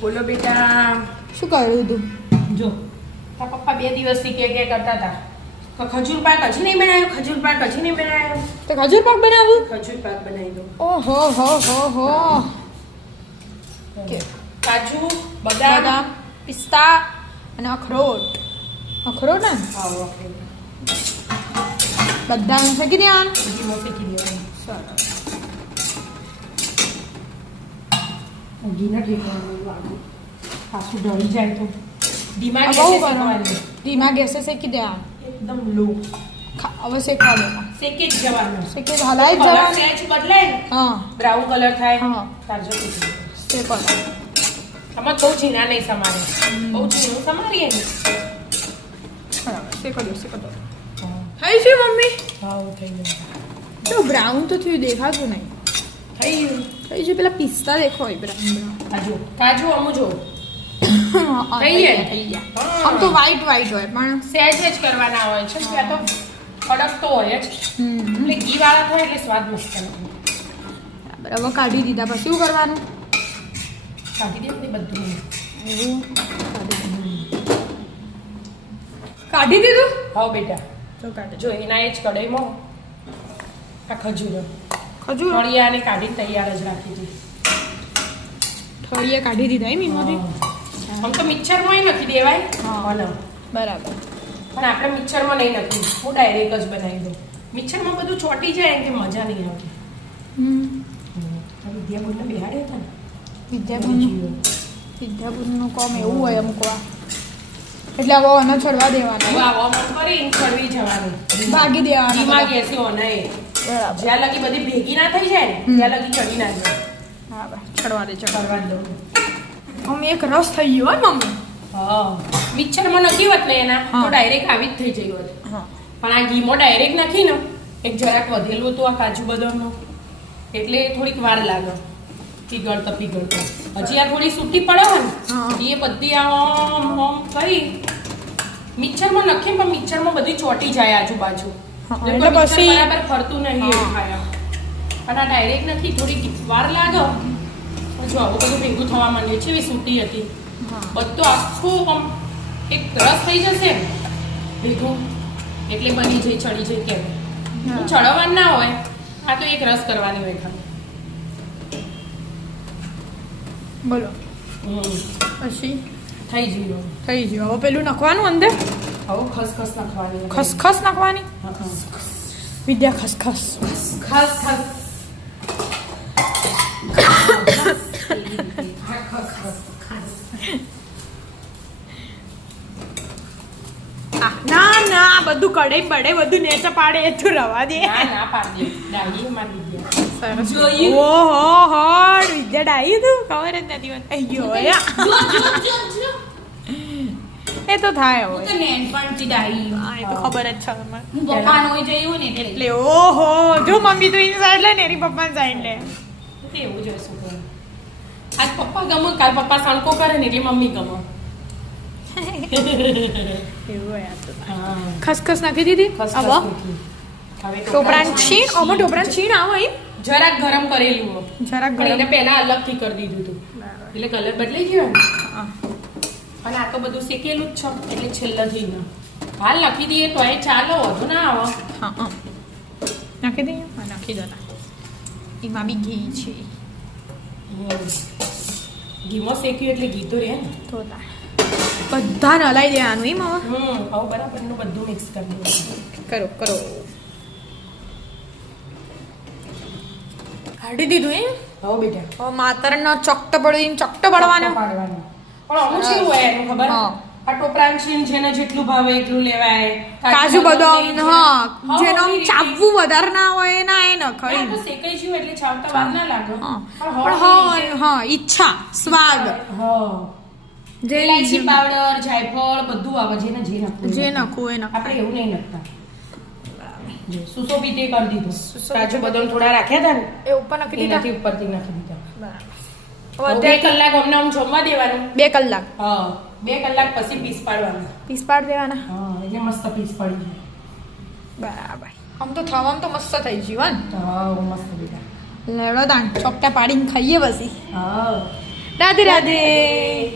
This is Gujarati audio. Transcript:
બોલો બેટા. શું કર્યું તું? જો તારા પપ્પા 2 દિવસથી કે કરતા હતા કે ખજૂર પાક હજી નહીં બનાવ્યો, ખજૂર પાક હજી નહીં બનાવ્યો. તો ખજૂર પાક બનાવું? ખજૂર પાક બનાવી દો. ઓહો હો હો હો. કાજુ, બદામ, પિસ્તા અને અખરોટ. અખરોટ ને? હા ઓકે. બધા શેકી દેવાનું. ઘીમાં શેકી દેવાનું. સરસ. ઘી ના ઠેકવાનું લાગુ પાછું ઢળી જાય તો ધીમા બહુ ગેસે ગરમ. શેકવાનું. ધીમા ગેસે શેકી દેવાનું. એકદમ લો હવે શેકવા દેવાનું. શેકી જ જવાનું. શેકી હલાઈ જ કલર જવાનું. સહેજ બદલાય ને, હા બ્રાઉન કલર થાય હા. તાજો શેકી શેકવા દો. આમાં બહુ ઝીણા નહીં સમારે. બહુ ઝીણું સમારીએ ને બરાબર શેકો દો શેકો દો. થઈ છે મમ્મી? ભાવ થઈ ગયો. તો બ્રાઉન તો થયું દેખાતું નહીં. થઈ ગયું. થઈ છે પેલા પિસ્તા દેખો બ્રાઉન કાજુ કાજુ અમુ જો બ્રાઉન. થઈ ગયા? થઈ ગયા. હા. આમ તો વ્હાઈટ વ્હાઈટ હોય પણ સહેજ જ કરવાના હોય છે ત્યાં તો કડક તો હોય જ એટલે ઘી વાળા થાય એટલે સ્વાદ મસ્ત લાગે. બરાબર હવે કાઢી દીધા પછી શું કરવાનું? કાઢી દે બધું. એવું કાઢી દીધું? હા બેટા તો કાઢે જો એના એ જ કઢાઈમાં આ ખજૂર ખજૂર ફળિયાને કાઢી તૈયાર જ રાખી હતી. ઠળિયા કાઢી દીધા એમ એમાંથી? આમ તો મિક્સરમાં નાખી દેવાય હા. ભલે બરાબર. પણ આપણે મિક્સરમાં નહીં નાખી, હું ડાયરેક્ટ જ બનાવી દઉં. મિક્સરમાં બધું ચોટી જાય એમ કે મજા નહીં આવતી. આ વિદ્યાપુરને બેહાડે હતા ને વિદ્યાપુરનું કામ એવું હોય અમુક વાર. એટલે હવે આને છોડવા દેવાના. હવે આવા મન કરીને ચડવી જવાનું. ભાગી દેવાના ધીમા બધા. ગેસે ઓનાએ. બરાબર. જ્યાં લગી બધી ભેગી ના થઈ જાય ને ત્યાં લગી ચડી ના જાય. હા બસ છોડવા દે ચડવા. કરવા દઉં. મમ્મી એક રસ થઈ ગયો હો મમ્મી. હા મિક્સરમાં નથી હોત ને એના હા. તો ડાયરેક્ટ આવી જ થઈ જઈ હોત. હા પણ આ ઘીમાં ડાયરેક્ટ નાખીને એક જરાક વધેલું હતું આ કાજુ બદામનું એટલે થોડીક વાર લાગે પીગળતા પીગળતા. હજી આ થોડી સૂટી પડે હોય હા. ને એ બધી આ ઓમ ઓમ કરી મિક્સરમાં નાખીએ પણ મિક્સરમાં બધી ચોટી જાય આજુબાજુ. હા, એટલે એટલે મિક્સર પછી- બરાબર ફરતું નહીં હા. એવું થાય. પણ આ ડાયરેક્ટ નથી થોડીક વાર લાગે. જો આવું બધું ભેગું થવા માંડ્યું છે એવી સૂટી હતી. હા બધું આખું આમ એક રસ થઈ જશે ને ભેગું એટલે બની જઈ ચડી જઈ કેમ હા. ચડવાનું ના હોય. આ તો એક રસ કરવાની હોય ખાલી. બોલો પછી થઈ ગયું. થઈ ગયું. હવે પેલું નાખવાનું અંદર હવે ખસખસ નાખવાની. ખસખસ નાખવાની. હા, હા. વિદ્યા ખસખસ. ખસખસ. ના ના બધું કઢાઈ બડે બધું નેચા પાડે એ તું રવા દે. ના ના પાડી દે. ડાળી મારી દીધી. સરસ. જોયું? ઓહો હો વિદ્યા ડાઈ તું ખબર જ નથી મને. અయ్యో એ તો થાય હવે. હા એ તો ખબર જ છે મને. એટલે ઓહો જો મમ્મી તો એની સાઈડ લે ને એની પપ્પાની સાઈડ લે. એવું જોઈએ શું કરું. આજ પપ્પા ગમે કાલ પપ્પા સણકો કરે ને એટલે મમ્મી ગમે. એવું હોય આ તો. હા ખસખસ નાખી દીધી. ખસખસ હવે નાખી. હવે ટોપરાન છીણ આમાં ટોપરાન છીણ આવે એમ જરાક ગરમ કરેલું હો. જરાક પણ એને ગરમ. પહેલા અલગથી કરી દીધું હતું એટલે કલર બદલાઈ ગયો ને. હા. અને આ તો બધું શેકેલું જ છે એટલે છેલ્લેથી ના હાલ નાખી દઈએ તો એ ચાલો વધુ ના આવે. હા હા નાખી દઈએ. હા નાખી દો ના. એમાં બી ઘી છે ઘીમાં શેક્યું એટલે ઘી તો રહે ને. તો ના બધાને હલાઈ દેવાનું એમ હવે. હવે બરાબરનું બધું મિક્સ કરી દેવાનું. કરો કરો. કાઢી દીધું એમ. હવે બેટા હવે માતરનો ચકટો પડ્યો ચકટો પડવાનો. પાડવાનો. પણ અમુક શું હોય એનું ખબર હા. આ ટોપરાન છીણ જેને જેટલું ભાવે એટલું લેવાય. કાજુ બદામ હા જેનો આમ હોય એ- ચાવવું વધારે ના હોય એના એ ન આ ખાય. તો શેકાઈ ગયું એટલે ચાવતા વાર ના લાગે. હા પણ પણ હા હા ઈચ્છા સ્વાદ હા જે ઇલાયચી પાવડર જાયફળ બધું આવે જેને જે નાખવું જે હોય. નાખવું એ નાખવું. આપણે એવું નહીં નાખતા. જો સુશોભિત એ કરી દીધું. કાજુ બદામ થોડા રાખ્યા હતા ને એ ઉપર નાખી દીધા. એનાથી ઉપરથી નાખી દીધા. બરાબર. હવે 2 કલાક અમને આમ જમવા દેવાનું. 2 કલાક હા 2 કલાક પછી પીસ પાડવાના. પીસ પાડ દેવાના. હા એટલે મસ્ત પીસ પડી જાય. બરાબર. આમ તો થવામાં તો મસ્ત થઈ ગયું હા મસ્ત બેટા. લેડો દાણ ચોકટા પાડીને ખાઈએ પછી. હા રાધે રાધે.